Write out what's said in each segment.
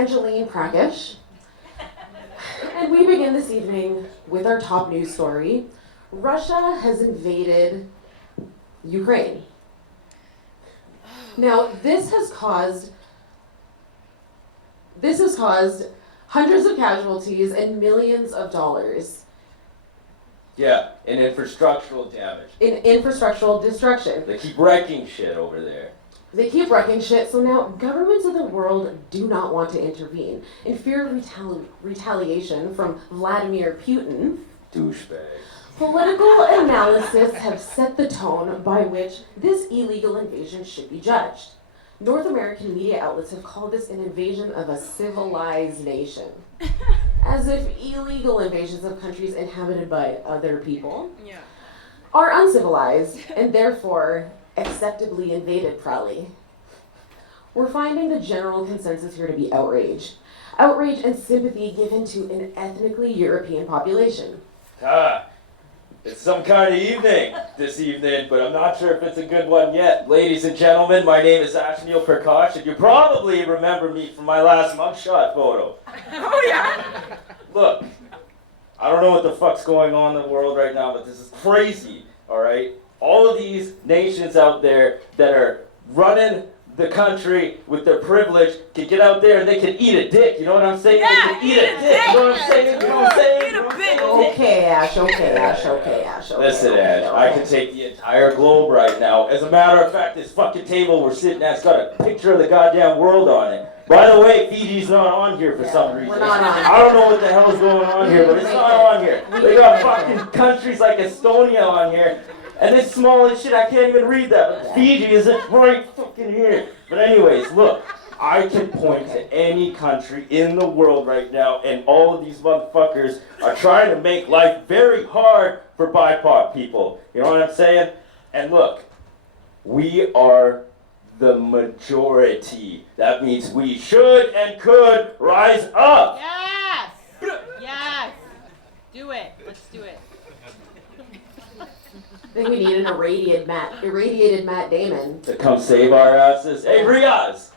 Angelene Prakash. And we begin this evening with our top news story. Russia has invaded Ukraine. Now, this has caused hundreds of casualties and millions of dollars. Yeah, and infrastructural damage. In infrastructural destruction. They keep wrecking shit over there. They keep wrecking shit, so now governments of the world do not want to intervene. In fear of retaliation from Vladimir Putin, Douchebag. political analysis have set the tone by which this illegal invasion should be judged. North American media outlets have called this an invasion of a civilized nation. As if illegal invasions of countries inhabited by other people are uncivilized and therefore acceptably invaded probably. We're finding the general consensus here to be outrage. Outrage and sympathy given to an ethnically European population. It's some kind of evening this evening, but I'm not sure if it's a good one yet. Ladies and gentlemen, my name is Ashneil and Prakash, and you probably remember me from my last mugshot photo. Oh yeah! Look, I don't know what the fuck's going on in the world right now, but this is crazy, alright? All of these nations out there that are running the country with their privilege can get out there and they can eat a dick, you know what I'm saying? Yeah, they can eat a dick, you know what I'm saying? You know what I'm saying? Eat a big dick. Okay, Ash, okay. Listen, Ash, I can take the entire globe right now. As a matter of fact, this fucking table we're sitting at's got a picture of the goddamn world on it. By the way, Fiji's not on here for some reason. We're not on. I don't know what the hell's going on here, but it's not on here. They got fucking countries like Estonia on here. And this small as shit, I can't even read that. But Fiji isn't right fucking here. But anyways, look, I can point to any country in the world right now, and all of these motherfuckers are trying to make life very hard for BIPOC people. You know what I'm saying? And look, we are the majority. That means we should and could rise up. Yes! Yes! Do it. Let's do it. I think we need an irradiated Matt Damon. To come save our asses. Hey, Riaz!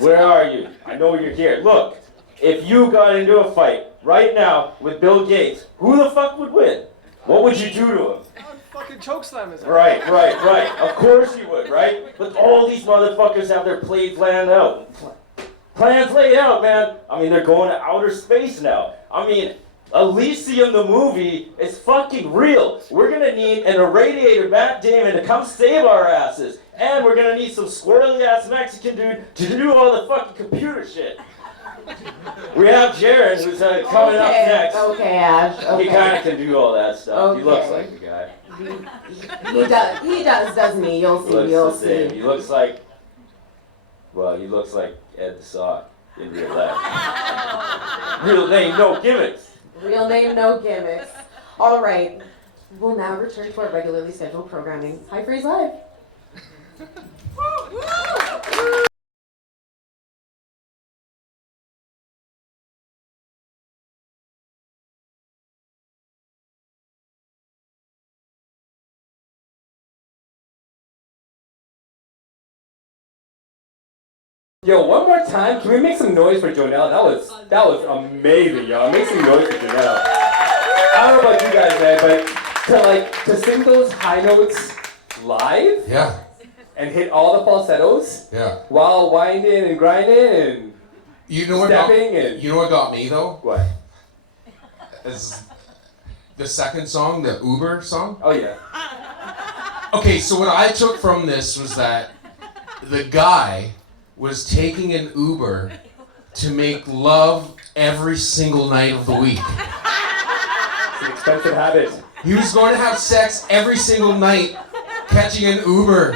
Where are you? I know you're here. Look, if you got into a fight right now with Bill Gates, who the fuck would win? What would you do to him? I would fucking chokeslam his ass. Right. Of course you would, right? But all these motherfuckers have their plans planned out. Plans laid out, man. I mean, they're going to outer space now. I mean, Elysium the movie is fucking real. We're gonna need an irradiated Matt Damon to come save our asses. And we're gonna need some squirrely ass Mexican dude to do all the fucking computer shit. We have Jared who's coming up next. Okay, Ash. Okay. He kinda can do all that stuff. Okay. He looks like the guy. He does, doesn't he? You'll see. He looks like Ed the Sock in real life. Real name, no gimmicks. Real name, no gimmicks. All right. We'll now return to our regularly scheduled programming. High Freeze Live. Yo, one more time, can we make some noise for Jonelle? That was amazing, y'all. Make some noise for Jonelle. I don't know about you guys, man, but to sing those high notes live, and hit all the falsettos, while winding and grinding and stepping and you know what got me though? What? Is the second song, the Uber song. Oh yeah. Okay, so what I took from this was that the guy was taking an Uber to make love every single night of the week. It's an expensive habit. He was going to have sex every single night, catching an Uber,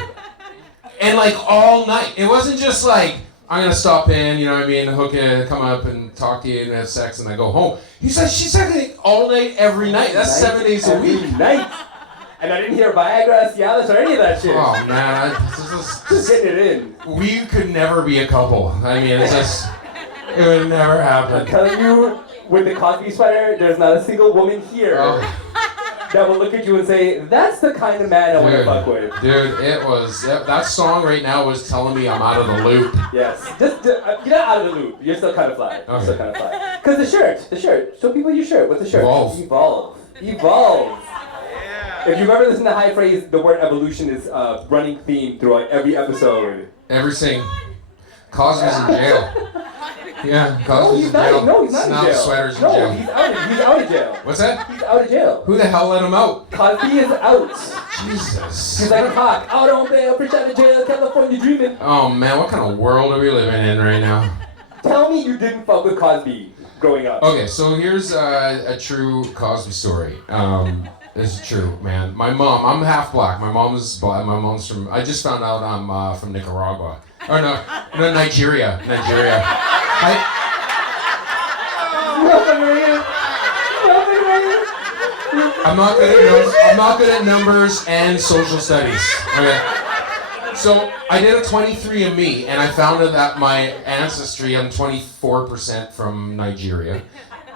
and like all night. It wasn't just like, I'm gonna stop in, you know what I mean, hook it, come up and talk to you and have sex and then go home. He's like, she's like all night, every night. That's 7 days a week. Night. And I didn't hear Viagra, Cialis, or any of that shit. Oh man, Just hitting it in. we could never be a couple. I mean, it would never I'm happen. telling you, with the Cosby sweater, there's not a single woman here. Oh. that will look at you and say, that's the kind of man I want to fuck with. Dude, it was, that song right now was telling me I'm out of the loop. Yes, just you're not out of the loop. You're still kind of fly. You're still kind of fly. Because the shirt. Show people your shirt. What's the shirt? Evolve. Evolve. If you've ever listened to High Phrase, the word evolution is a running theme throughout every episode. Everything. Cosby's in jail. Yeah, Cosby's in jail. No, he's not in jail. Sweater's in No, jail. he's out of jail. What's that? He's out of jail. Who the hell let him out? Cosby is out. Jesus. He's like a hawk. Out on bail, fresh out of jail, California dreaming. Oh man, what kind of world are we living in right now? Tell me you didn't fuck with Cosby growing up. Okay, so here's a true Cosby story. This is true, man. My mom, I'm half black. My mom's black. My mom's from, I just found out I'm from Nicaragua. Or no, Nigeria. I'm not good at numbers and social studies. Okay. So I did a 23andMe and I found out that my ancestry, I'm 24% from Nigeria,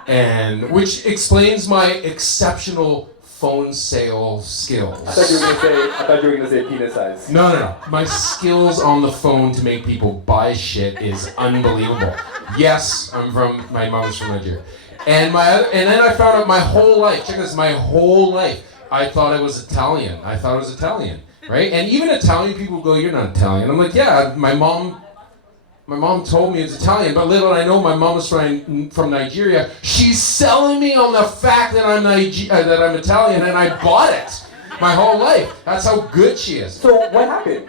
and which explains my exceptional phone sale skills. I thought you were gonna say penis size. No. My skills on the phone to make people buy shit is unbelievable. Yes, my mom's from Nigeria. And then I found out my whole life, check this, my whole life, I thought I was Italian. Right? And even Italian people go, you're not Italian. I'm like, yeah, my mom told me it's Italian, but little did I know my mom was from Nigeria. She's selling me on the fact that I'm Italian, and I bought it my whole life. That's how good she is. So what happened?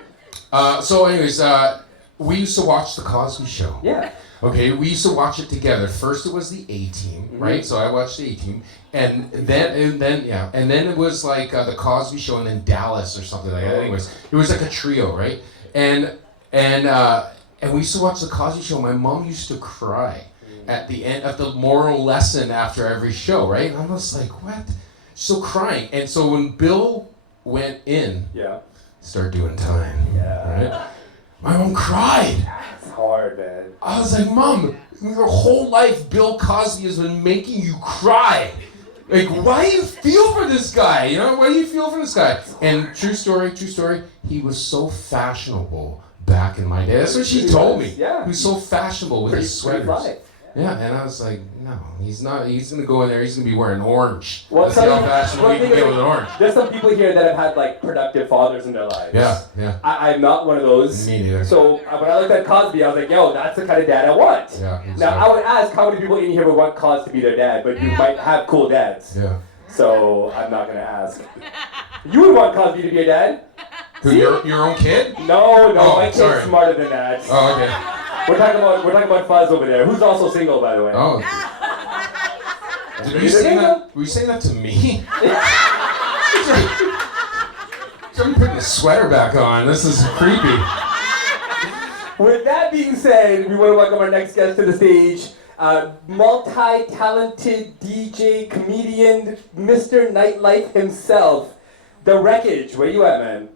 We used to watch the Cosby Show. Yeah. Okay, we used to watch it together. First it was the A-Team, right? So I watched the A-Team, and then it was like the Cosby Show, and then Dallas or something like that. Anyways, it was like a trio, right? And we used to watch the Cosby Show. My mom used to cry at the end of the moral lesson after every show, right? And I was like, what? Still crying. And so when Bill went in, start doing time, right? My mom cried. It's hard, man. I was like, Mom, your whole life Bill Cosby has been making you cry. Like, why do you feel for this guy? You know, why do you feel for this guy? And true story, he was so fashionable back in my day. That's what she told me. Yeah. He was so fashionable with his sweaters. Yeah, and I was like, no, he's not. He's gonna go in there. He's gonna be wearing orange. Well, let's see how fashionable he can get with an orange. There's some people here that have had like productive fathers in their lives. Yeah. I'm not one of those. Me neither. So when I looked at Cosby, I was like, yo, that's the kind of dad I want. Yeah. Now I would ask how many people in here would want Cos to be their dad, but you might have cool dads. Yeah. So I'm not gonna ask. You would want Cosby to be a dad? Who, your own kid? No, my kid's sorry. smarter than that. Oh, okay. We're talking about Fuzz over there, who's also single, by the way. Oh. Were you saying that to me? I'm putting a sweater back on. This is creepy. With that being said, we want to welcome our next guest to the stage. Multi-talented DJ, comedian, Mr. Nightlife himself, the Wreckage. Where you at, man?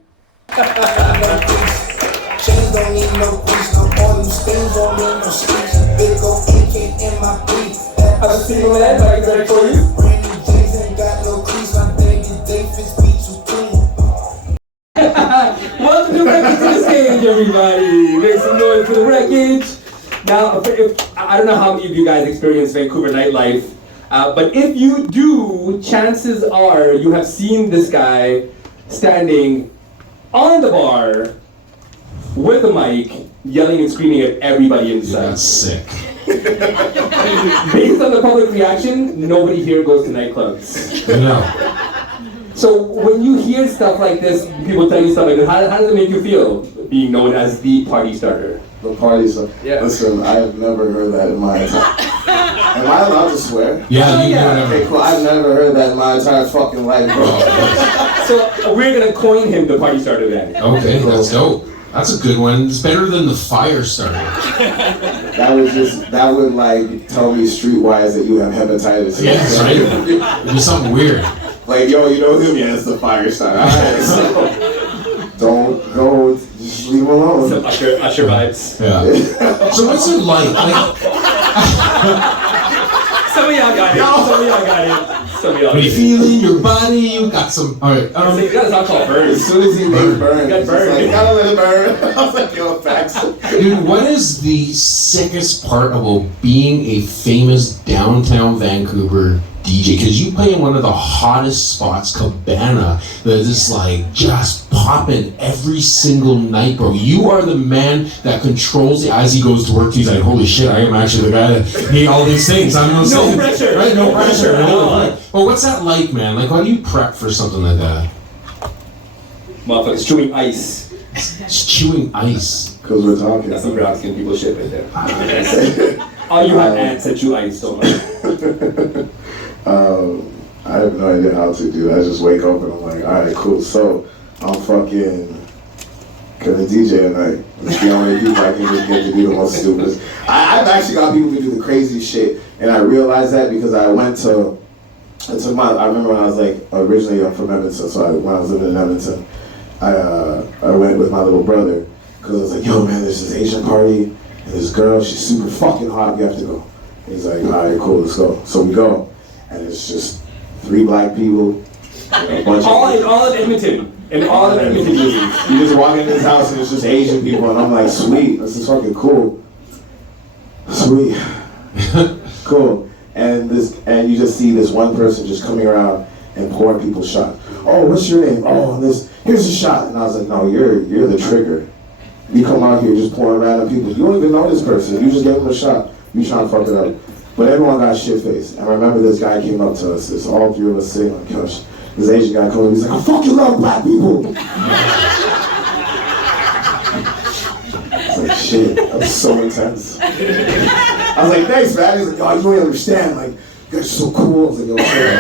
Chains don't need no grease, no all them stains on me, no streets. Big old AK in my beat. I'm a single man, but I'm ready for you. Brand new jeans ain't got no crease. My baby Davis beat you clean. Welcome to Wreckage to the stage, everybody. Make some noise for the Wreckage. Now, I don't know how many of you guys experience Vancouver nightlife, but if you do, chances are you have seen this guy standing on the bar with a mic, yelling and screaming at everybody inside. That's sick. Based on the public reaction, nobody here goes to nightclubs. No. So when you hear stuff like this, people tell you stuff like this, how does it make you feel, being known as the party starter? The party starter? Yeah. Listen, I have never heard that in my entire... Am I allowed to swear? Yeah, you can. Okay, cool. I've never heard that in my entire fucking life, bro. So we're gonna coin him the party starter then. Okay, that's dope. That's a good one. It's better than the fire starter. That would like tell me streetwise that you have hepatitis. Yeah, that's right. It'd be something weird. Like, yo, you know him? Yeah, it's the fire starter. Alright, so don't go, just leave him alone. Some Usher vibes. Yeah. So what's it like? Some of y'all got it. When you feel in your body, you got some. All right. You got a song called Burn. As soon as he made burn, got he's burned. like, gotta let it burn. I was like, yo, facts. Dude, what is the sickest part about being a famous downtown Vancouver DJ? Because you play in one of the hottest spots, Cabana, that is like just popping every single night, bro. You are the man that controls the. As he goes to work, he's like, holy shit, I am actually the guy that need all these things. I'm gonna No pressure. Right? No pressure. No. But what's that like, man? Like, how do you prep for something like that? Motherfuckers chewing ice. Just chewing ice. Because we're talking. That's some brown skin people shit right there. Oh, you have ants that chew ice so much. I have no idea how to do that. I just wake up and I'm like, alright, cool. So, I'm fucking gonna DJ tonight. Let's see how many people I can just get to do the most stupidest. I've actually got people to do the crazy shit, and I realized that because I remember when I was like, originally I'm from Edmonton, so when I was living in Edmonton, I went with my little brother, because I was like, yo man, there's this Asian party, and this girl, she's super fucking hot, we have to go. And he's like, alright, cool, let's go. So we go, and it's just 3 black people, and a bunch all of Edmonton. And all of Edmonton. You just walk into this house and it's just Asian people, and I'm like, sweet, this is fucking cool. Sweet. Cool. And you just see this one person just coming around and pouring people shots. Oh, what's your name? Oh, here's a shot. And I was like, no, you're the trigger. You come out here just pouring random people. You don't even know this person. You just gave him a shot. You trying to fuck it up. But everyone got shit-faced. And I remember this guy came up to us. It's all 3 of us sitting on the couch. This Asian guy comes up, he's like, I fucking love black people. It's like, shit, that was so intense. I was like, thanks, man. He's like, yo, you don't understand. Like, you guys are so cool. I was like, yo, shit.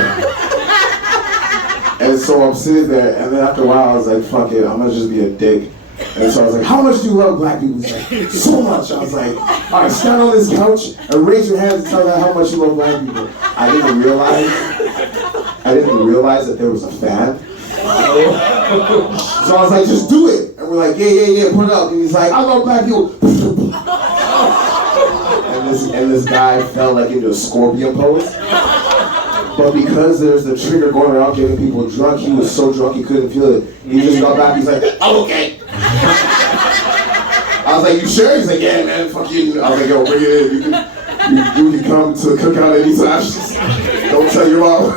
And so I'm sitting there, and then after a while, I was like, fuck it, I'm gonna just be a dick. And so I was like, how much do you love black people? He's like, so much. I was like, all right, stand on this couch and raise your hands and tell them how much you love black people. I didn't realize that there was a fan. So I was like, just do it. And we're like, yeah, put it up. And he's like, I love black people. And this guy fell like into a scorpion pose. But because there's the trigger going around getting people drunk, he was so drunk he couldn't feel it. He just got back, he's like, I'm okay. I was like, you sure? He's like, yeah, man, fuck you. I was like, yo, bring it in. You can come to the cookout anytime. Don't tell your mom.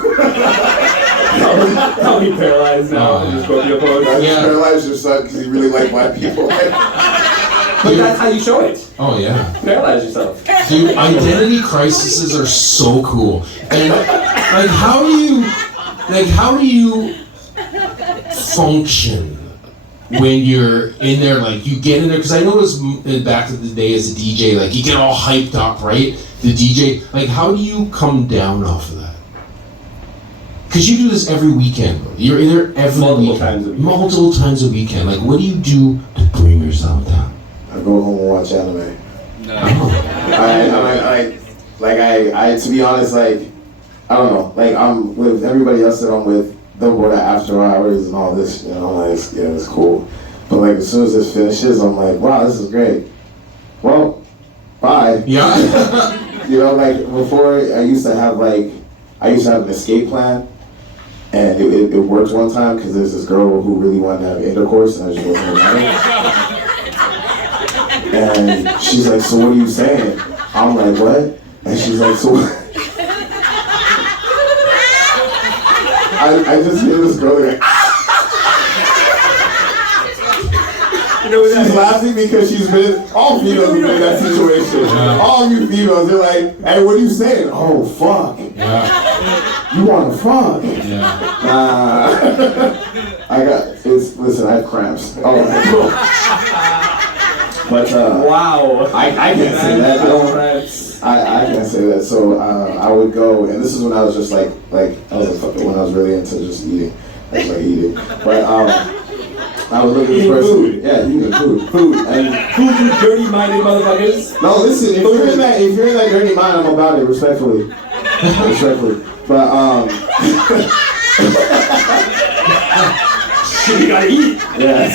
I'll be paralyzed now. I just paralyzed your son because he really liked black people. But that's how you show it. Oh yeah. Paralyze yourself. Dude, identity crises are so cool. And like how do you function when you're in there, like you get in there, because I noticed back in the day as a DJ, like you get all hyped up, right? The DJ, like how do you come down off of that? Because you do this every weekend, bro. You're in there every weekend. Multiple times a weekend. Like what do you do to bring yourself down? I go home and watch anime. No. I to be honest, like, I don't know, like I'm with everybody else that I'm with, they'll go to after hours and all this, you know, like, yeah, it's cool. But like as soon as this finishes, I'm like, wow, this is great. Well, bye. Yeah. You know, like before I used to have an escape plan, and it worked one time because there's this girl who really wanted to have intercourse and I just wasn't invited. And she's like, so what are you saying? I'm like, what? And she's like, so what? I just hear this girl like, she's laughing because she's been, all females have been in that situation. Yeah. All you females, they're like, hey, what are you saying? Oh, fuck. Yeah. You want to fuck? Yeah. Nah. Listen, I have cramps. Oh, but wow. I can't say that. I can't say that. So I would go, and this is when I was just like I was when I was really into just eating. I was like eating. But I would look at this person. Food. Yeah, eating food. And food, you dirty-minded motherfuckers. no, listen. If you're in that dirty mind, I'm about it. Respectfully. But shit, you gotta eat. Yes.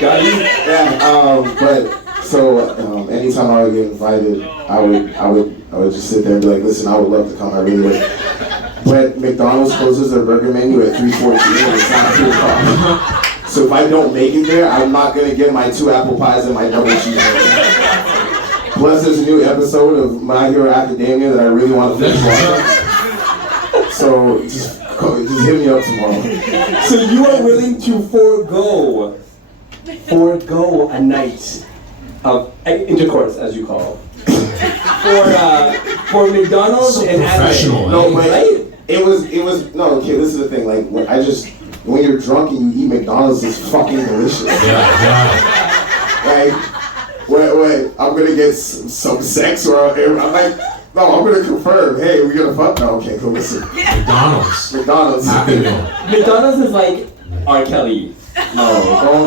Gotta eat. Yeah. But So anytime I would get invited, I would just sit there and be like, listen, I would love to come, I really would. But McDonald's closes their burger menu at 3:14 and it's not 2 o'clock. So if I don't make it there, I'm not gonna get my 2 apple pies and my double cheeseburger. Plus there's a new episode of My Hero Academia that I really want to finish watching. So just hit me up tomorrow. So you are willing to forego a night of intercourse, as you call, for McDonald's So and professional, anime. No, but Right? it was no. Okay, this is the thing. Like when you're drunk and you eat McDonald's, it's fucking delicious. Yeah. Like, wait, I'm gonna get some sex or I'm like, no, I'm gonna confirm. Hey, we're gonna fuck. No, okay, cool. Listen, McDonald's. Happy meal. McDonald's is like R. Kelly. No,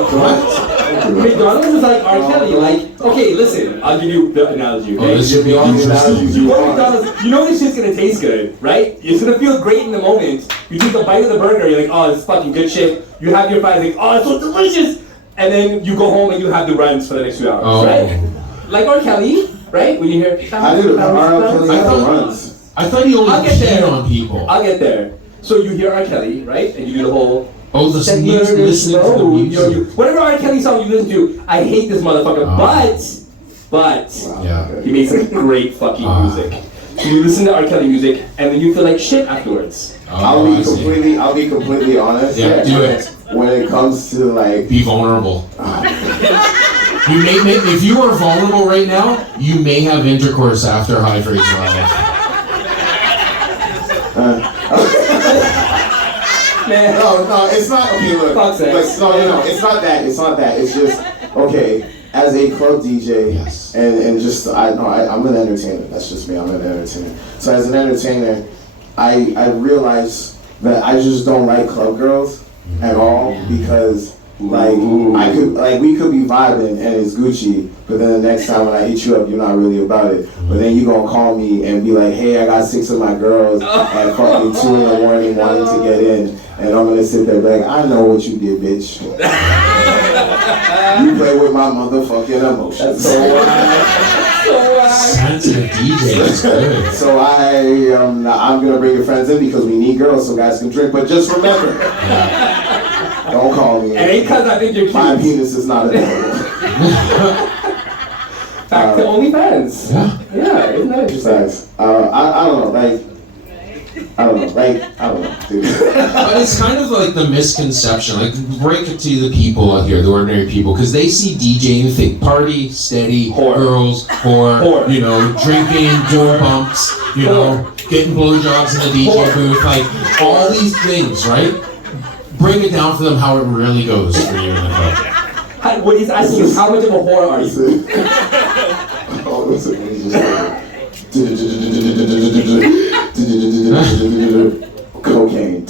don't. McDonald's is like R. Kelly. Like, okay, listen, I'll give you the analogy, okay? this should be interesting. You go to McDonald's, you know this shit's gonna taste good, right? It's gonna feel great in the moment. You take a bite of the burger, you're like, oh, this is fucking good shit. You have your fries, like, oh, it's so delicious. And then you go home and you have the runs for the next 2 hours, right? Like R. Kelly, right? When you hear, I do. R. Kelly runs. I thought he I'll only get there. peed on people. I'll get there. So you hear R. Kelly, right? And you do the whole Oh, the music, listening to the music. whatever R. Kelly song you listen to, I hate this motherfucker, but Yeah. he makes some great fucking music. So you listen to R. Kelly music, and then you feel like shit afterwards. Oh, I see. I'll be completely honest. Yeah, do it. When it comes to like, Be vulnerable. You may, if you are vulnerable right now, you may have intercourse after High Phrase Man, no, it's not. Okay, look, Fuck sex. no, it's not that. It's not that. It's just okay. As a club DJ, Yes. and just I'm an entertainer. That's just me. I'm an entertainer. So as an entertainer, I realize that I just don't like club girls at all because we could be vibing and it's Gucci, but then the next time when I hit you up, you're not really about it. But then you gonna call me and be like, hey, I got 6 of my girls at fucking 2 in the morning wanting to get in, and I'm gonna sit there like, I know what you did, bitch. You play with my motherfucking emotions. Sensitive DJ, that's good. So I'm gonna bring your friends in because we need girls so guys can drink. But just remember, don't call me. and ain't because I think you're My cute. penis is not available. Back to OnlyFans. Yeah, isn't that interesting? Thanks. I don't know, I don't know, dude. But it's kind of like the misconception, like break it to the people out here, the ordinary people, because they see DJing, think party, steady, Whore. girls, whore, you know, drinking, doing bumps, you know, getting blowjobs in the DJ booth, like all these things, right? Break it down for them how it really goes for you in the club. What he's asking is, how much of a whore are you? Oh, listen, what he just cocaine.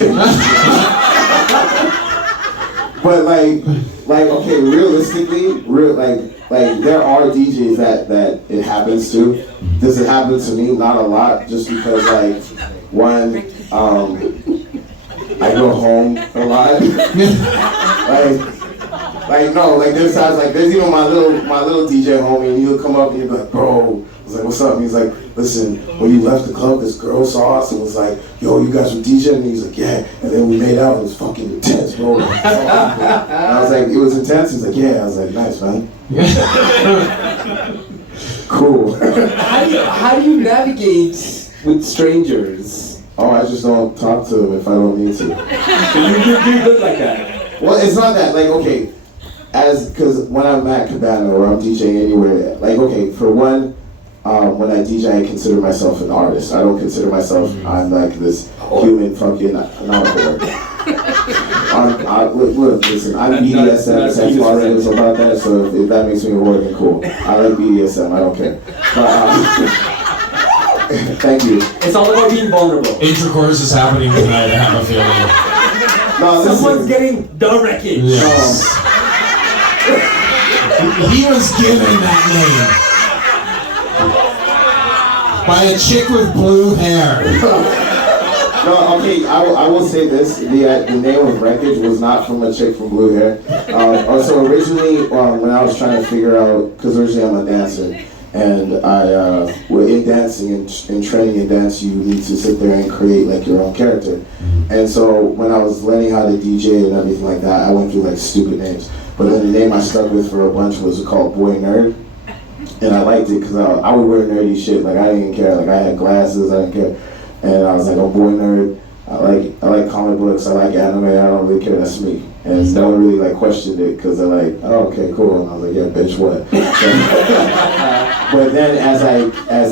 But like okay, realistically, like there are DJs that it happens to. Does it happen to me? Not a lot, just because like one, I go home a lot. like there's times like there's even my little DJ homie, and he'll come up and he'll be like, bro. I was like, what's up? And he's like, listen, when you left the club, this girl saw us and was like, yo, you guys were DJing? And he's like, yeah. And then we made out. It was fucking intense, bro. And I was like, it was intense? He's like, yeah. I was like, nice, man. Cool. How do you navigate with strangers? Oh, I just don't talk to them if I don't need to. So you're good like that. Well, it's not that, like, okay, because when I'm at Cabana or I'm DJing anywhere, like, okay, for one, when I DJ, I consider myself an artist. I don't consider myself, I'm like this human fucking, not a whore. Look, listen, I'm BDSM, sex positives about that, so if that makes me a whore, then cool. I like BDSM, I don't care. But, thank you. It's all about being vulnerable. Intercourse is happening tonight, I have a feeling. No, Someone's getting the wreckage. Yes. He was given that name by a chick with blue hair. No, okay, I will say this. The name of Wreckage was not from a chick from Blue Hair. So originally, when I was trying to figure out, because originally I'm a dancer, and we're in dancing, in training in dance, you need to sit there and create like your own character. And so when I was learning how to DJ and everything like that, I went through like stupid names. But then the name I stuck with for a bunch was called Boy Nerd. And I liked it because I would wear nerdy shit. Like I didn't care. Like I had glasses. I didn't care. And I was like, oh, boy nerd. I like comic books. I like anime. I don't really care. That's me. And no one really like questioned it because they're like, oh, okay, cool. And I was like, yeah, bitch, what? But then as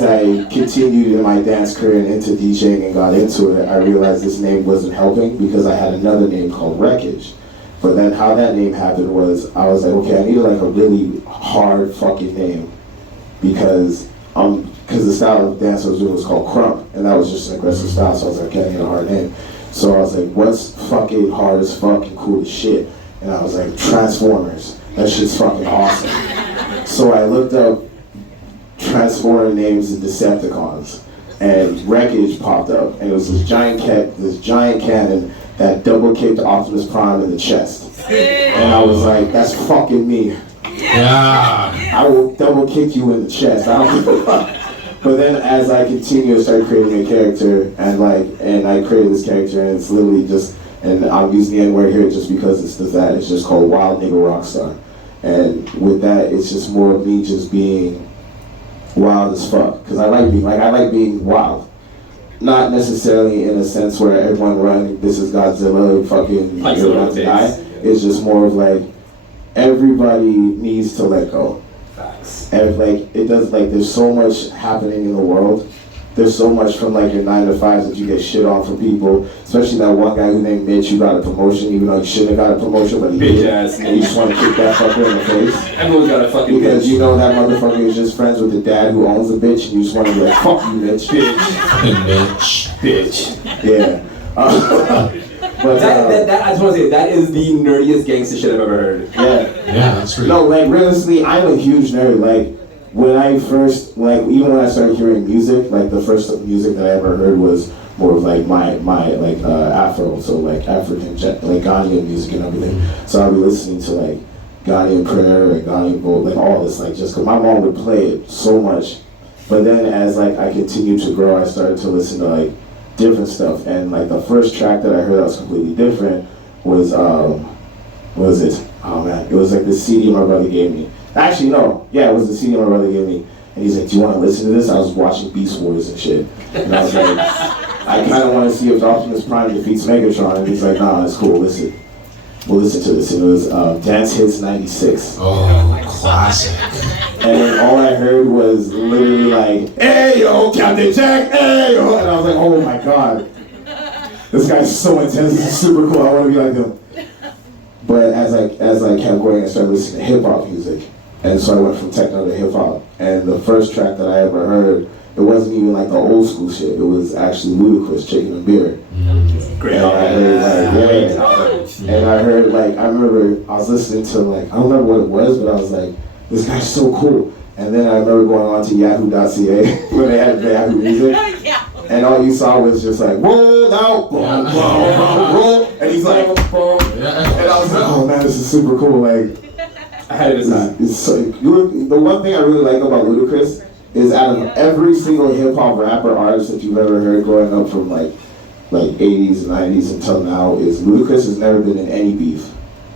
I continued in my dance career and into DJing and got into it, I realized this name wasn't helping because I had another name called Wreckage. But then how that name happened was I was like, okay, I needed like a really hard fucking name. Because the style of dance I was doing was called crump, and that was just an aggressive style, so I was like, okay, I need a hard name. So I was like, what's fucking hard as fuck and cool as shit? And I was like, Transformers. That shit's fucking awesome. So I looked up Transformer names and Decepticons, and Wreckage popped up, and it was this giant cannon that double kicked Optimus Prime in the chest. And I was like, that's fucking me. Yeah. I will double kick you in the chest. I don't give a fuck. But then as I continued, I started creating a character, and I created this character, and it's literally just, and I'm using the N-word here just because it's just called Wild Nigga Rockstar. And with that, it's just more of me just being wild as fuck. Because I like being wild. Not necessarily in a sense where everyone running, this is Godzilla, fucking, you're about to die. It's just more of like, everybody needs to let go. Facts. And there's so much happening in the world. There's so much from like your 9 to 5s that you get shit on from people. Especially that one guy who named Mitch who got a promotion, even though he shouldn't have got a promotion, but he did. Ass and you just want to kick that fucker in the face. Everyone's got a fucking because bitch. You know that motherfucker is just friends with the dad who owns the bitch, and you just want to be like, fuck you, Mitch. Bitch. Yeah. But, I just want to say, that is the nerdiest gangster shit I've ever heard. Yeah, that's true. No, like, realistically, I'm a huge nerd. Like, when I first, like, even when I started hearing music, like, the first music that I ever heard was more of, like, my Afro, so, like, African, like, Ghanaian music and everything. So I'll be listening to, like, Ghanaian prayer and Ghanaian bowl, like, all this, like, just because my mom would play it so much. But then as, like, I continued to grow, I started to listen to, like, different stuff, and like the first track that I heard that was completely different was what was it? Oh man, it was like the CD my brother gave me. Actually no, yeah, it was the CD my brother gave me, and he's like, do you want to listen to this? I was watching Beast Wars and shit, and I was like, I kind of want to see if Optimus Prime defeats Megatron, and he's like, nah, it's cool, listen. We'll listen to this, and it was Dance Hits 96. Oh, classic. And then all I heard was literally like, hey yo, Captain Jack, hey yo, and I was like, oh my god, this guy's so intense, this is super cool, I want to be like him. But as I kept going, I started listening to hip hop music, and so I went from techno to hip hop. And the first track that I ever heard, it wasn't even like the old school shit. It was actually Ludacris, Chicken and Beer. Great. And I heard and I heard like, I remember I was listening to like, I don't remember what it was, but I was like, this guy's so cool. And then I remember going on to yahoo.ca when they had the Yahoo music. And all you saw was just like, roll out, boom, boom, boom, roll. And he's like, boom. And I was like, oh man, this is super cool. Like, I had it it's so, the one thing I really like about Ludacris is out of every single hip hop rapper artist that you've ever heard growing up from like 80s and 90s until now, is Ludacris has never been in any beef.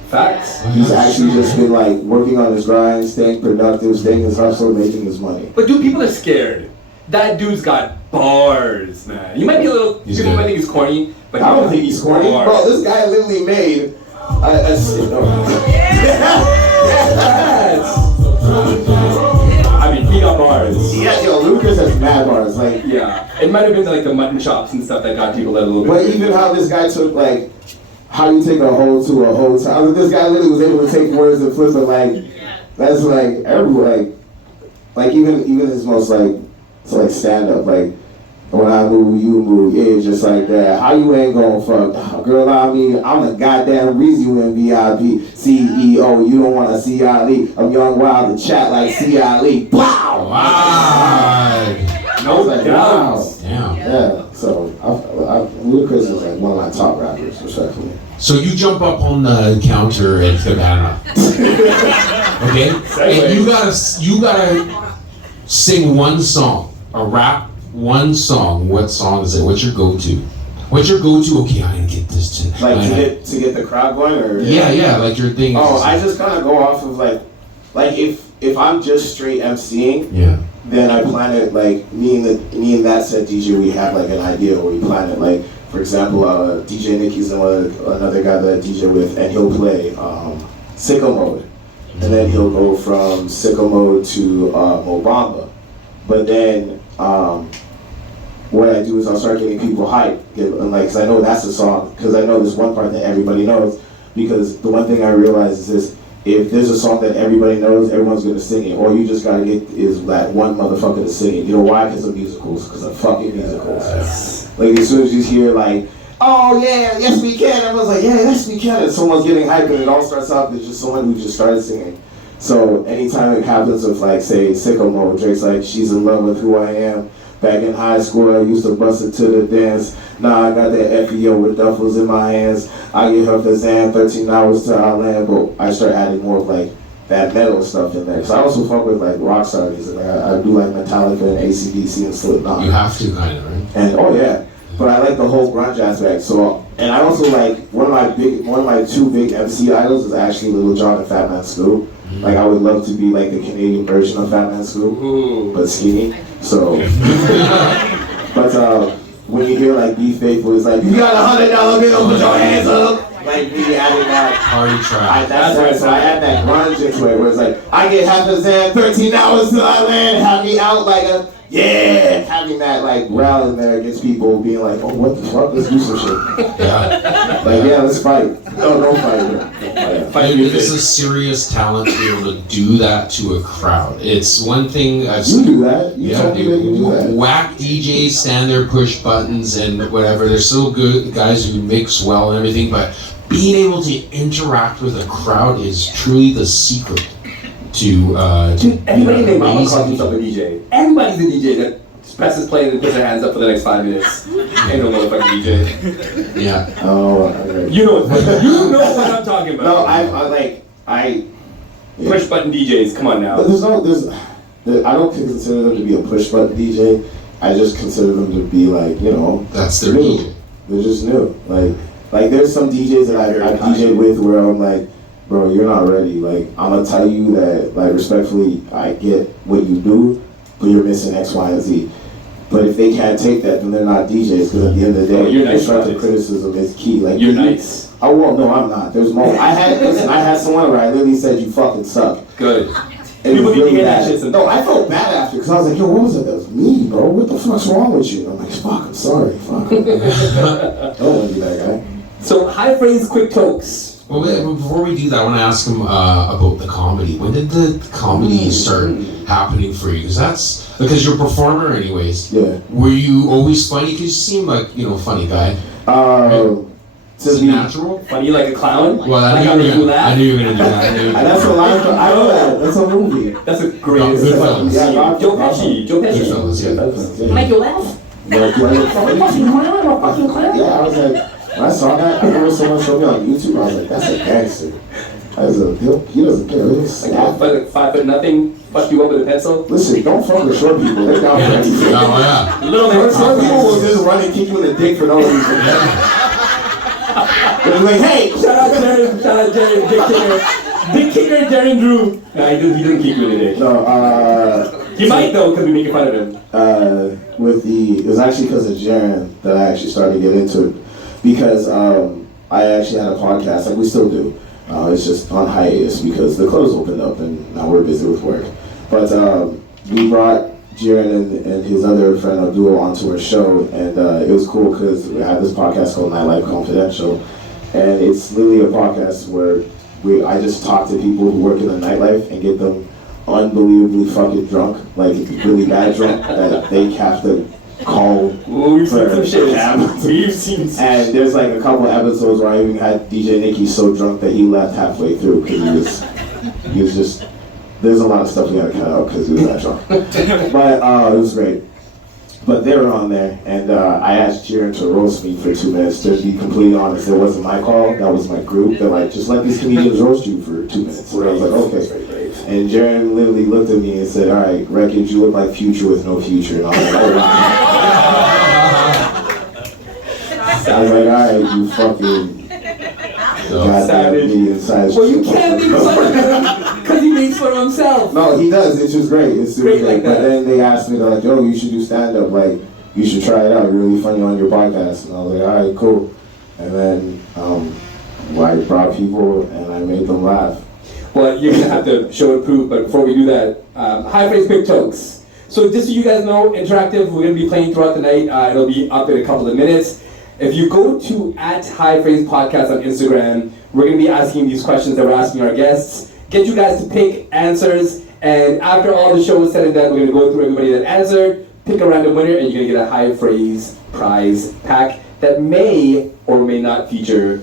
Facts. He's actually just been like working on his grind, staying productive, staying his hustle, making his money. But dude, people are scared. That dude's got bars, man. You might be a little, people might think he's corny, but I don't think he's corny. Bars. Bro, this guy literally made I mean, he got bars. Yeah, yo, Lucas has mad bars. Like, yeah, it might have been like the mutton chops and stuff that got people a little bit. But even how this guy took like, how you take a hoe to a hoe time. I mean, this guy literally was able to take words and flip it like, that's like everywhere. Like even his most like stand up like. When I move, you move, yeah, it's just like that. How you ain't gonna fuck? Girl, I mean, I'm the goddamn reason you in VIP. CEO, you don't wanna see Ali. I'm young, wild, and chat like C.Ali. Wow! Wow! I was like, wow. Damn. Yeah. So Ludacris is like one of my top rappers, respectfully. So you jump up on the counter at Cabana, okay? And you gotta sing one song, a rap, one song. What song is it? What's your go-to? What's your go-to? Okay, I'm gonna get this to. Like to get the crowd going, or yeah, like your thing. Oh, I just kind of go off of like if I'm just straight MCing. Yeah. Then I plan it like me and that set DJ. We have like an idea where we plan it. Like for example, DJ Nicky's another guy that I DJ with, and he'll play Sicko Mode, and then he'll go from Sicko Mode to Mobamba. But then what I do is I'll start getting people hyped, cause I know that's a song, cause I know there's one part that everybody knows. Because the one thing I realize is this. If there's a song that everybody knows, everyone's gonna sing it. All you just gotta get is that one motherfucker to sing it. You know why? Because of musicals. Because of fucking musicals. Like as soon as you hear like, oh yeah, yes we can. Everyone's like, yeah, yes we can. And someone's getting hyped and it all starts off with just someone who just started singing. So anytime it happens with like say Sicko Mode, Drake's like, she's in love with who I am. Back in high school, I used to bust it to the dance. Now I got that FEO with duffels in my hands. I get her for Zan, 13 hours to our land, but I start adding more of like that metal stuff in there. Cause I also fuck with like rock stars. Like I do like Metallica and AC/DC and Slipknot. You have to kind of, right? And oh yeah, but I like the whole grunge aspect. So and I also like one of my two big MC idols is actually Lil Jon and Fat Man Scoop. Like I would love to be like the Canadian version of Fat Man Scoop, but skinny. So, but when you hear like Be Faithful, it's like, you got $100 bill, put your hands up. Like me adding that. Party track. That's right. So I add that grunge into it, where it's like, I get half a Zan, 13 hours till I land, have me out like a, yeah, having that like growl in there gets people being like, oh, what the fuck, let's do some shit. Yeah. Like, yeah, let's fight. No, don't fight. It's a serious talent to be able to do that to a crowd. It's one thing I've seen. You do that. You told me that you do that. Whack DJs stand there, push buttons and whatever. They're so good guys who mix well and everything, but being able to interact with a crowd is truly the secret to Dude, everybody named Mama calls himself a DJ. Everybody's a DJ that presses play and puts their hands up for the next 5 minutes. Ain't no motherfucking DJ. Yeah. Oh, okay. You know what I'm talking about. No, I push button DJs. Come on now. But I don't consider them to be a push button DJ. I just consider them to be like, you know, that's their new. DJ. They're just new. Like there's some DJs that I DJ with where I'm like, bro, you're not ready. Like I'm gonna tell you that, like respectfully, I get what you do, but you're missing X, Y, and Z. But if they can't take that, then they're not DJs. Because at the end of the day, constructive criticism is key. Like you're nice. Oh well, no, I'm not. There's more. I had someone where I literally said you fucking suck. Good. And people really need to hear that shit. No, I felt bad after because I was like, yo, what was it? That was me, bro. What the fuck's wrong with you? I'm like, fuck, I'm sorry. Fuck. I don't want to be that guy. So high phrase, quick tokes. Well, before we do that, I want to ask him about the comedy. When did the comedy start happening for you? Because you're a performer anyways. Yeah. Were you always funny? Because you seem like, you know, a funny guy. To be natural? Funny like a clown? Well, I knew you were going to do that. That's a line. I know that. That's a movie. That's a great Goodfellas. Yeah, Joe Pesci. Goodfellas, yeah. Make you laugh? Yeah, I was like, when I saw that, I remember someone showed me on YouTube. I was like, that's a gangster. He doesn't care. He'll snap. Like 5 foot nothing, fuck you up with a pencil. Listen, don't fuck with short people. They're down for anything. Oh, yeah. Little man, Short people will just run and kick you in the dick for no reason. They're like, hey! Shout out Jerry, Big Kicker and Jerry and Drew. Nah, he didn't kick you in the dick. No, he might though, because we making fun of him. It was actually because of Jaren that I actually started to get into it. Because I actually had a podcast, like we still do. It's just on hiatus because the clubs opened up and now we're busy with work. But we brought Jaren and his other friend Abdul onto our show, and it was cool because we had this podcast called Nightlife Confidential, and it's literally a podcast where I just talk to people who work in the nightlife and get them unbelievably fucking drunk, like really bad drunk, that they have to call. Well, we've seen some shit. We've seen some and there's like a couple episodes where I even had DJ Nicky so drunk that he left halfway through because he was just, there's a lot of stuff we gotta cut out because he was that drunk. But it was great. But they were on there, and I asked Jiren to roast me for 2 minutes. To be completely honest, it wasn't my call. That was my group. They're like, just let these comedians roast you for 2 minutes. So I was like, okay. And Jiren literally looked at me and said, all right, Wreckage, you look like Future with no future. And I was like, oh wow. I was like, all right, you fucking goddamn medium-sized. Well, you can't make fun of him because he makes fun of himself. No, he does. It's just great. It's super Great great. like But that. then they asked me, they're like, yo, you should do stand-up. Like, you should try it out. You're really funny on your podcast. And I was like, all right, cool. And then I brought people and I made them laugh. Well, you're gonna have to show and prove, but before we do that, high phrase, quick jokes. So just so you guys know, interactive, we're gonna be playing throughout the night. It'll be up in a couple of minutes. If you go to @HighPhrasePodcast on Instagram, we're gonna be asking these questions that we're asking our guests. Get you guys to pick answers, and after all the show is said and done, we're gonna go through everybody that answered, pick a random winner, and you're gonna get a high phrase prize pack that may or may not feature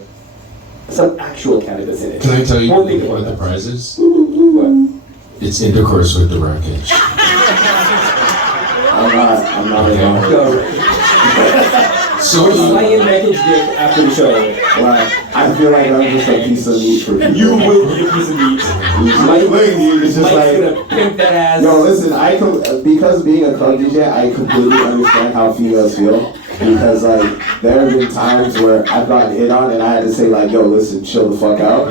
some actual cannabis in it. Can I tell you We'll think about what the that. prize is? What? It's intercourse with the Wreckage. I'm not alone. So, So, we're slaying Wreckage dick after the show. Well, I feel like I'm just a piece of meat for people. You will be a piece of meat. Like, look, dude, it's just Mike's like, gonna pimp that ass. yo, listen, because being a club DJ, I completely understand how females feel. Because, like, there have been times where I've gotten hit on and I had to say, like, yo, listen, chill the fuck out.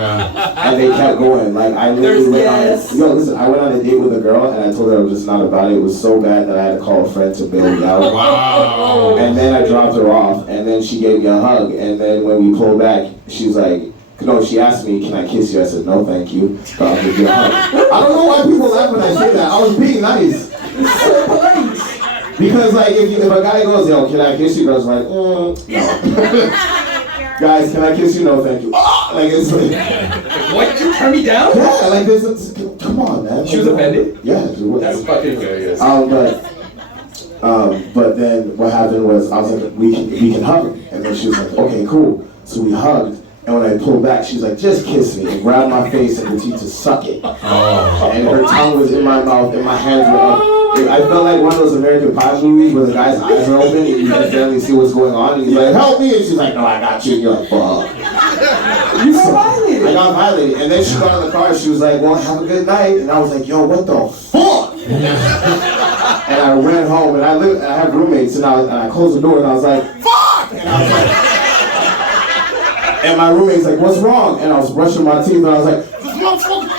And they kept going. Like, I literally went on I went on a date with a girl and I told her I was just not about it. It was so bad that I had to call a friend to bail me out. wow. And then I dropped her off and then she gave me a hug. And then when we pulled back, she was like, no, she asked me, can I kiss you? I said, no, thank you. But I'll give you a hug. I don't know why people laugh when I say that. I was being nice. Because, like, if a guy goes, yo, can I kiss you? Girls like, no. Guys, can I kiss you? No, thank you. Like, it's like, What? You turn me down? yeah, like, come on, man. She was offended? Yeah. That's fucking hilarious. But then what happened was, I was like, we can hug. And then she was like, okay, cool. So we hugged. And when I pulled back, she's like, just kiss me. And grabbed my face and proceeded to suck it. Oh. And her tongue was in my mouth and my hands were up. I felt like one of those American Pie movies where the guy's eyes are open and you can barely see what's going on. And he's like, help me. And she's like, no, I got you. And you're like, fuck. You got violated. I got violated. And then she got in the car and she was like, well, have a good night. And I was like, yo, what the fuck? And I ran home and I have roommates and I closed the door and I was like, fuck! And I was like, and my roommate's like, what's wrong? And I was brushing my teeth and I was like, this motherfucker.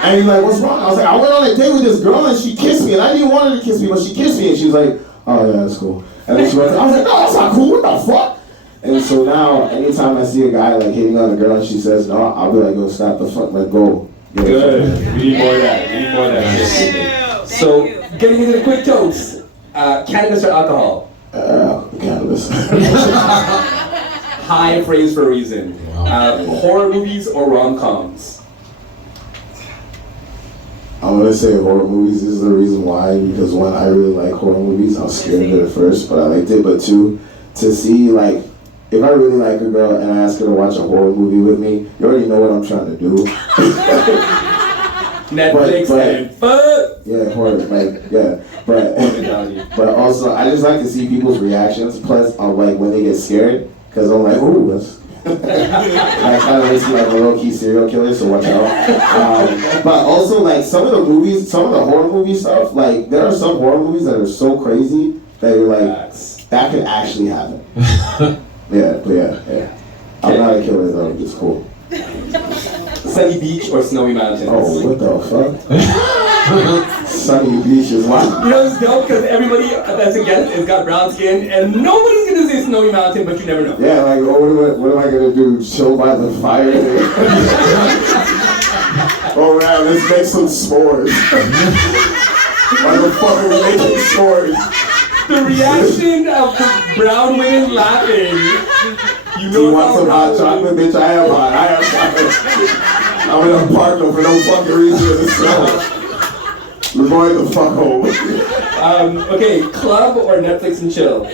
And he's like, what's wrong? I was like, I went on a date with this girl and she kissed me and I didn't want her to kiss me, but she kissed me and she was like, oh yeah, that's cool. And then she went, I was like, no, that's not cool, what the fuck? And so now, anytime I see a guy like hitting on a girl and she says no, I'll be like, yo, stop the fuck, let go. Good. We need more of that. We need more of that. So, getting into the quick jokes. Cannabis or alcohol? Cannabis. High phrase for a reason. Horror movies or rom-coms? I'm gonna say horror movies. This is the reason why, because one, I really like horror movies. I was scared of it at first, but I liked it. But two, to see, like, if I really like a girl and I ask her to watch a horror movie with me, you already know what I'm trying to do. Netflix and fuck. Yeah, horror, like, yeah. But also, I just like to see people's reactions. Plus, like, when they get scared, because I'm like, ooh, that's... I kind of makes me like a low-key serial killer, so watch out. But also, like, some of the horror movie stuff, like, there are some horror movies that are so crazy that you're like, that could actually happen. Yeah. I'm not a killer, though. It's cool. Sunny beach or snowy mountains? Oh, what the fuck? Sunny beach is wild. You know, it's dope because everybody that's a guest has got brown skin, and nobody's gonna say snowy mountain, but you never know. Yeah, like, what am I gonna do? Chill by the fire? Oh man, let's make some s'mores. Why the fuck are we making s'mores? The reaction of the brown women laughing. You know, you want some hot chocolate, bitch? I am hot. I am chocolate. I'm in an apartment for no fucking reason in the snow. We're going the fuck home. Okay, club or Netflix and chill?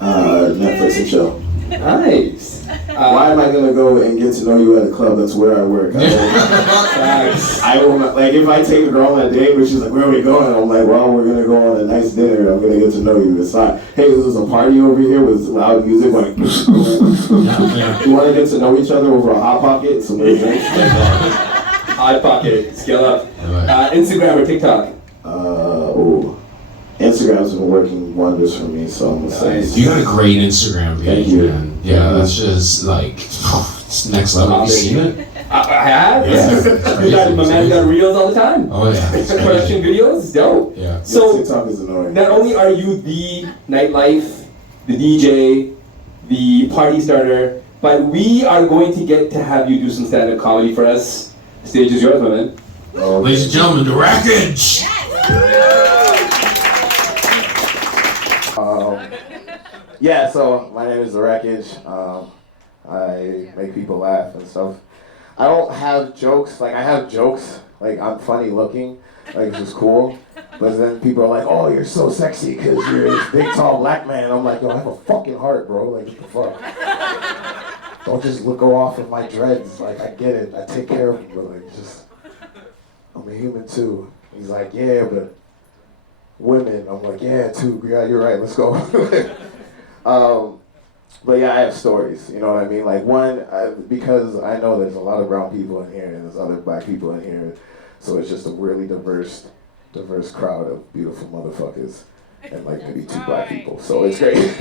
Netflix and chill. Nice. Why am I gonna go and get to know you at a club? That's where I work. I will not, like, if I take a girl on a date, which is like, where are we going? I'm like, well, we're gonna go on a nice dinner. I'm gonna get to know you. It's not, hey, this is a party over here with loud music. Like, you want to get to know each other over a hot pocket, some little drinks. Hot pocket, scale up. Instagram or TikTok? Instagram's been working wonders for me, so I'm gonna say. You got a great Instagram page, Thank you. man. Yeah, that's just like it's next level. Have you seen it? I have. Yeah. My man got reels all the time. Oh yeah. Question videos, dope. Yeah. So TikTok is annoying. not only are you the nightlife, the DJ, the party starter, but we are going to get to have you do some stand-up comedy for us. The stage is yours, my man. Ladies and gentlemen, the Wreckage. Yeah, so my name is The Wreckage. I make people laugh and stuff. I don't have jokes, like I have jokes, like I'm funny looking, like it's just cool. But then people are like, oh, you're so sexy because you're this big, tall black man. I'm like, yo, I have a fucking heart, bro, like what the fuck? Don't just go off of my dreads, like I get it, I take care of them, but like just, I'm a human too. He's like, yeah, but women, I'm like, yeah, too, yeah, you're right, let's go. But yeah, I have stories, you know what I mean? Like one, because I know there's a lot of brown people in here and there's other black people in here, so it's just a really diverse crowd of beautiful motherfuckers and like maybe 2 black people, so it's great.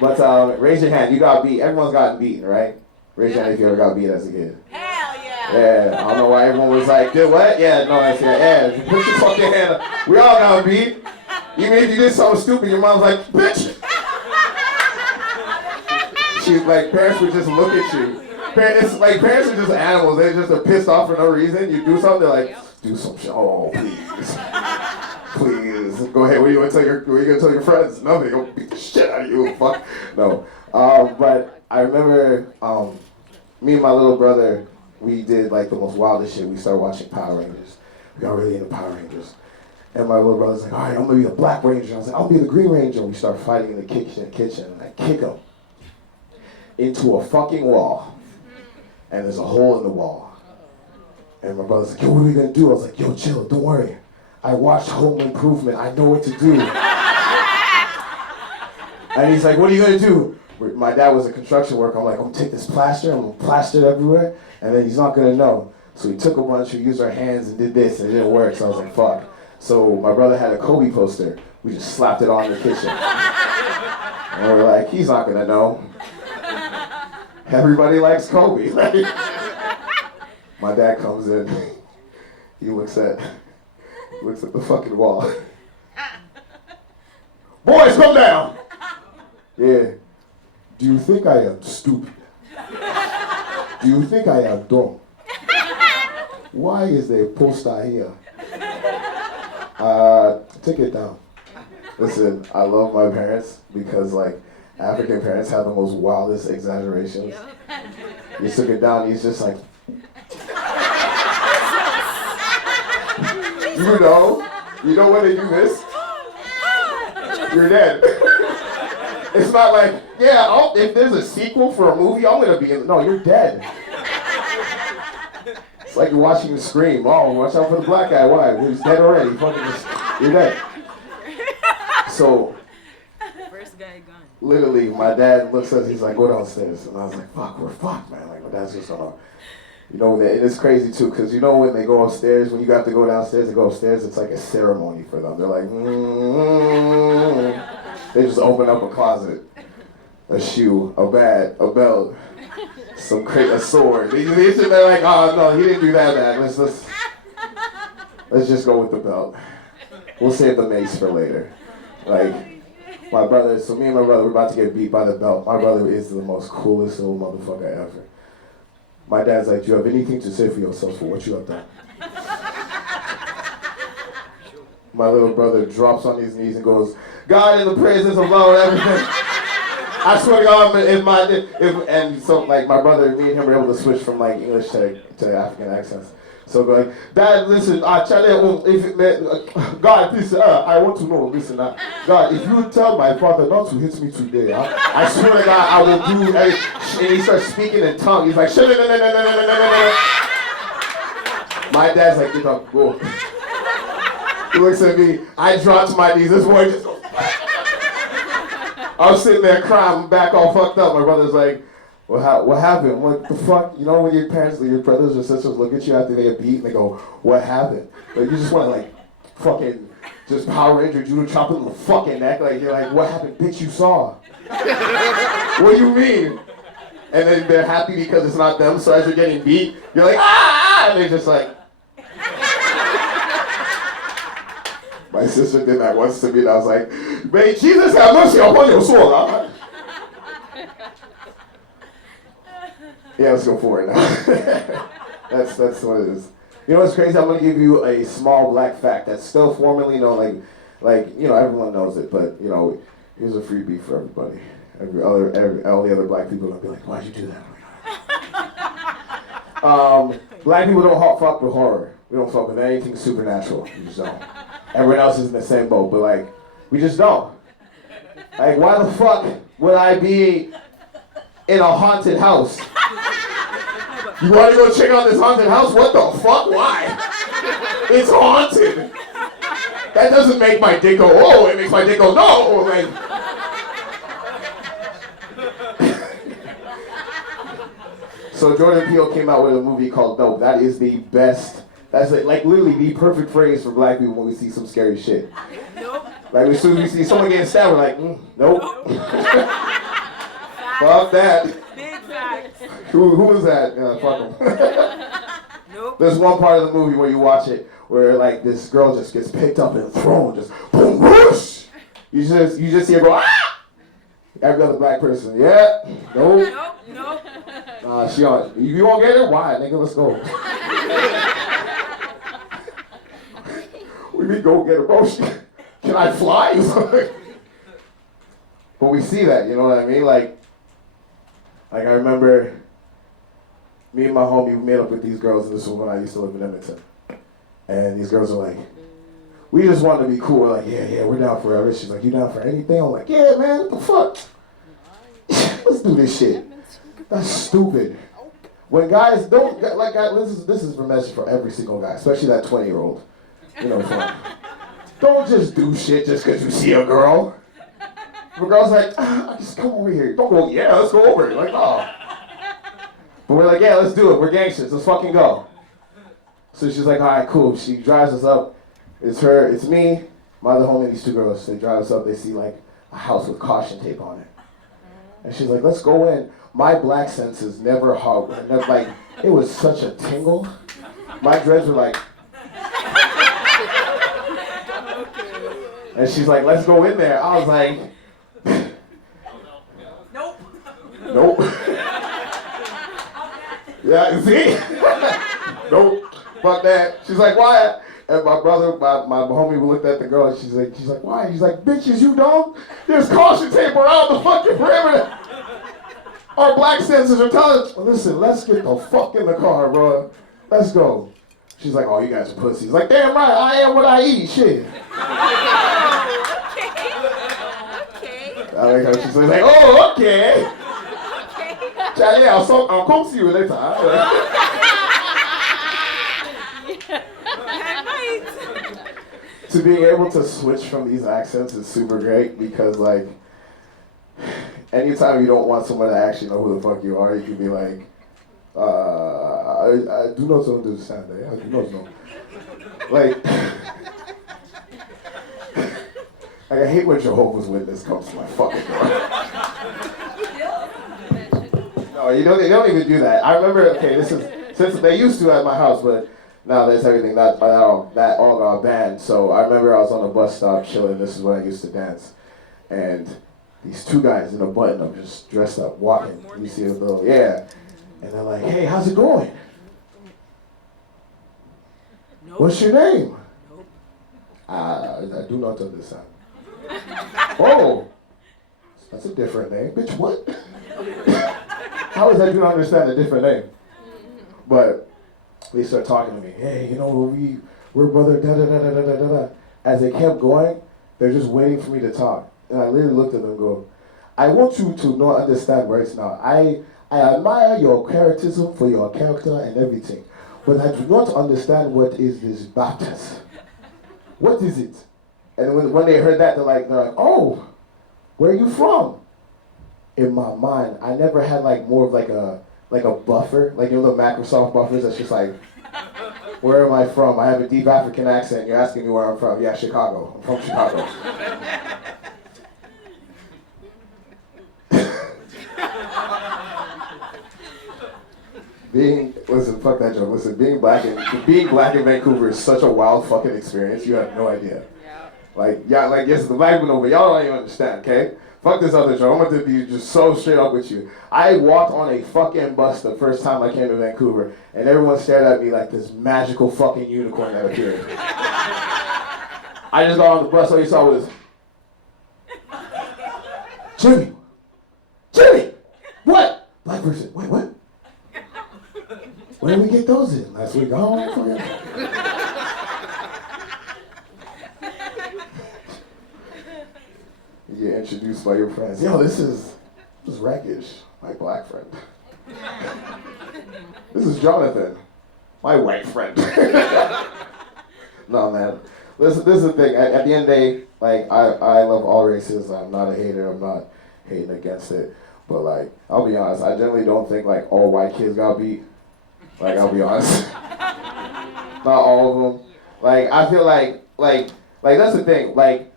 But raise your hand, you got beat, everyone's gotten beaten, right? Raise your hand if you ever got beat as a kid. Hell yeah. Yeah, I don't know why everyone was like, did what? Yeah, no, I said, yeah, put your fucking hand up. We all got beat. Even if you did something stupid, your mom's like, bitch! She's like, parents would just look at you. Parents are just animals. They just are pissed off for no reason. You do something, they're like, do some shit. Oh, please. Please. Go ahead. What are you gonna tell your friends? Nothing. They'll beat the shit out of you. Fuck. No. But I remember me and my little brother, we did like the most wildest shit. We started watching Power Rangers. We got really into Power Rangers. And my little brother's like, all right, I'm gonna be the Black Ranger. I was like, I'll be the Green Ranger. And we start fighting in the kitchen, and I kick him into a fucking wall, and there's a hole in the wall. And my brother's like, yo, what are we gonna do? I was like, yo, chill, don't worry. I watched Home Improvement, I know what to do. And he's like, what are you gonna do? My dad was a construction worker. I'm like, I'm gonna take this plaster, I'm gonna plaster it everywhere, and then he's not gonna know. So we took a bunch, we used our hands and did this, and it didn't work, so I was like, fuck. So my brother had a Kobe poster. We just slapped it on in the kitchen. And we're like, he's not gonna know. Everybody likes Kobe. My dad comes in, he looks at the fucking wall. Boys, come down! Yeah. Do you think I am stupid? Do you think I am dumb? Why is there a poster here? Take it down. Listen, I love my parents because like African parents have the most wildest exaggerations. You took it down, he's just like, you know when they do this, you're dead. It's not like, yeah, if there's a sequel for a movie, I'm gonna be in, no, you're dead. It's like you're watching Scream. Oh, watch out for the black guy. Why? He's dead already. You're dead. So, First guy gone. literally, my dad looks at us, he's like, go downstairs. And I was like, fuck, we're fucked, man. Like, my dad's just on, you know, it's crazy too, because you know when they go upstairs, when you got to go downstairs and go upstairs, it's like a ceremony for them. They're like, They just open up a closet, a shoe, a bat, a belt, a sword. They're like, oh no, he didn't do that, man. Let's just go with the belt. We'll save the mace for later. Like, my brother, so me and my brother, we're about to get beat by the belt. My brother is the most coolest little motherfucker ever. My dad's like, do you have anything to say for yourself for what you have done? My little brother drops on his knees and goes, God in the presence of Lord, everything. I swear to God, and so like my brother, me and him were able to switch from like English to African accents. So like, Dad, listen, Charlie, God, please, I want to know, listen, God, if you tell my father not to hit me today, I swear to God, I will do, and he starts speaking in tongue. He's like, my dad's like, get up, go. He looks at me, I drop to my knees, this boy just goes, I was sitting there crying, back all fucked up. My brother's like, well, what happened? What the fuck? You know when your parents, your brothers or sisters look at you after they get beat and they go, what happened? Like you just want to like, fucking, just Power Ranger judo chop in the fucking neck. Like you're like, what happened? Bitch, you saw. What do you mean? And then they're happy because it's not them, so as you're getting beat, you're like, ah! And they're just like, my sister did that once to me and I was like, may Jesus have mercy upon your soul. Huh? Yeah, let's go for it now. That's what it is. You know what's crazy? I'm gonna give you a small black fact that's still formerly known, like you know everyone knows it, but you know here's a freebie for everybody. All the other black people are gonna be like, why'd you do that? Black people don't fuck with horror. We don't fuck with anything supernatural. We just don't. Everyone else is in the same boat, but like we just don't. Like why the fuck would I be in a haunted house? You want to go check out this haunted house? What the fuck? Why? It's haunted. That doesn't make my dick go, oh, it makes my dick go, no. Like, so Jordan Peele came out with a movie called Nope. That is the best, that's like literally the perfect phrase for black people when we see some scary shit. Nope. Like as soon as we see someone getting stabbed, we're like, nope. Fuck that. Who was that? Fuck him. Nope. There's one part of the movie where you watch it where like this girl just gets picked up and thrown, just boom, whoosh. You just hear her go, ah! Every other black person, yeah, nope. Nope. She on. You won't get her? Why, nigga? Let's go. We need to go get her, bro. Can I fly? But we see that, you know what I mean? Like I remember me and my homie met up with these girls, and this was when I used to live in Edmonton. And these girls are like, we just wanted to be cool. We're like, yeah, we're down for it. She's like, you down for anything? I'm like, yeah, man, what the fuck? Let's do this shit. That's stupid. When guys don't, like, this is a message for every single guy, especially that 20-year-old. You know, don't just do shit just because you see a girl. If a girl's like, just come over here. Don't go, yeah, let's go over here. Like, oh. But we're like, yeah, let's do it. We're gangsters. Let's fucking go. So she's like, all right, cool. She drives us up. It's her, it's me, my other homie, these two girls. They drive us up. They see like a house with caution tape on it. And she's like, let's go in. My black senses never hugged. Like, it was such a tingle. My dreads were like. And she's like, let's go in there. I was like, nope. Yeah, see? Nope. Fuck that. She's like, why? And my brother, my homie looked at the girl and she's like, why? He's like, bitches, you dumb? There's caution tape around the fucking perimeter. Our black senses are telling us, listen, let's get the fuck in the car, bro. Let's go. She's like, oh, you guys are pussies. Like, damn right, I am what I eat, shit. Okay. I like how she's like, oh, okay. Charlie, I'll come see you later. To being able to switch from these accents is super great because, like, anytime you don't want someone to actually know who the fuck you are, you can be like, I do not understand. I do not know. Like, I hate when Jehovah's Witness comes to my fucking door. No, they don't even do that. I remember, okay, since they used to at my house, but now there's everything, that all got banned. So I remember I was on a bus stop chilling, this is when I used to dance. And these two guys in a button-up, just dressed up, walking. You see a little, yeah. And they're like, hey, how's it going? Nope. What's your name? Nope. I do not understand. Oh, that's a different name. Bitch, what? How is that you don't understand a different name? But they start talking to me. Hey, you know, we're brother, da da da da da da da. As they kept going, they're just waiting for me to talk. And I literally looked at them and go, I want you to not understand right now. I admire your characterism for your character and everything. But I do not understand what is this Baptist. What is it? And when they heard that, they're like, oh, where are you from? In my mind, I never had like more of like a buffer, like you know the Microsoft buffers that's just like, where am I from? I have a deep African accent. You're asking me where I'm from. Yeah, Chicago. I'm from Chicago. Fuck that joke. Listen, being black in Vancouver is such a wild fucking experience. You have no idea. Yes, the black people know, but y'all don't even understand, okay? Fuck this other joke. I'm going to be just so straight up with you. I walked on a fucking bus the first time I came to Vancouver, and everyone stared at me like this magical fucking unicorn that appeared. I just got on the bus, all you saw was, Jimmy! What? Black person. Wait, what? When did we get those in? Last week? Oh, you get introduced by your friends. Yo, this is Wreckage, my black friend. This is Jonathan, my white friend. No, man. This is the thing. At the end of the day, like, I love all races. I'm not a hater. I'm not hating against it. But, like, I'll be honest. I generally don't think, like, all white kids got beat. Like, I'll be honest. Not all of them. Like, I feel like that's the thing. Like,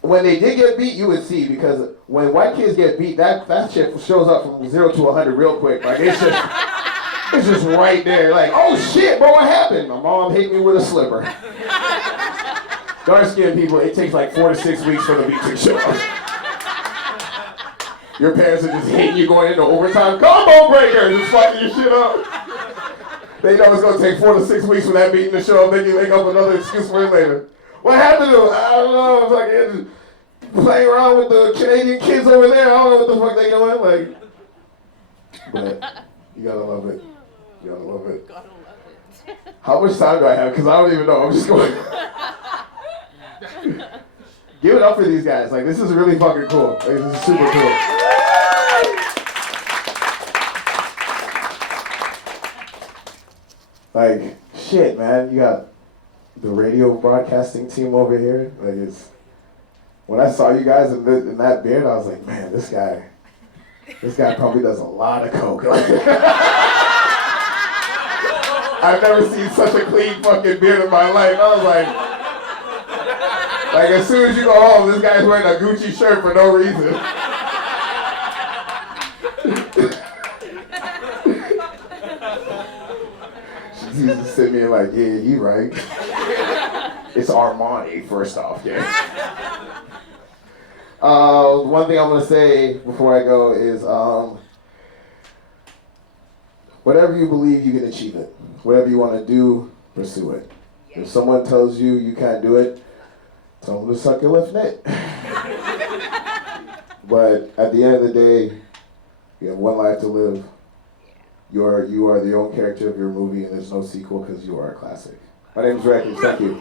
when they did get beat, you would see, because when white kids get beat, that shit shows up from 0 to 100 real quick. Like, it's just right there. Like, oh shit, bro, what happened? My mom hit me with a slipper. Dark-skinned people, it takes like 4 to 6 weeks for the beat to show up. Your parents are just hating you going into overtime. Combo breaker, just fucking your shit up. They know it's gonna take 4 to 6 weeks for that beating to show up, then you make up another excuse for it later. What happened to him? I don't know. It's like it's playing around with the Canadian kids over there. I don't know what the fuck they doing. Like, but you gotta love it. You gotta love it. How much time do I have? Because I don't even know. I'm just going. Give it up for these guys. Like, this is really fucking cool. Like, this is super cool. Like, shit, man. You got the radio broadcasting team over here. Like, when I saw you guys in that beard, I was like, man, this guy probably does a lot of coke. I've never seen such a clean fucking beard in my life. I was like, as soon as you go home, this guy's wearing a Gucci shirt for no reason. She's just sitting there like, yeah, you right. It's Armani, first off, yeah. One thing I'm gonna say before I go is, whatever you believe, you can achieve it. Whatever you want to do, pursue it. If someone tells you you can't do it, tell them to suck your left nut. But at the end of the day, you have one life to live. You are the own character of your movie, and there's no sequel because you are a classic. My name is Wreckage. Thank you.